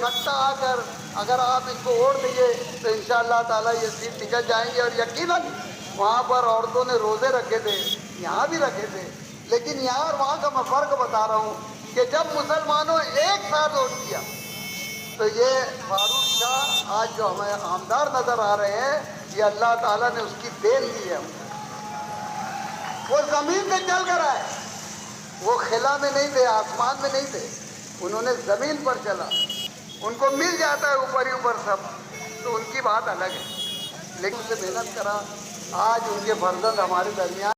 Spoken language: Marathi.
इकट्ठा आकर अगर आप इनको वोट दिए तो इंशाअल्लाह ताला ये सीट टिकट जाएंगे। और यकीनन वहाँ पर औरतों ने रोज़े रखे थे, यहाँ भी रखे थे, लेकिन यहाँ और वहाँ का मैं फ़र्क बता रहा हूँ कि जब मुसलमानों एक साथ वोट किया तो ये फारूक शाह आज जो हमें आमदार नज़र आ रहे हैं, ये अल्लाह ताला ने उसकी देन दी है। वो ज़मीन में चल कर आए, वो खिला में नहीं थे, आसमान में नहीं थे, उन्होंने ज़मीन पर चला। उनको मिल जाता है ऊपर ही ऊपर सब, तो उनकी बात अलग है, लेकिन उनसे मेहनत करा। आज उनके फर्जंद हमारे दरमियान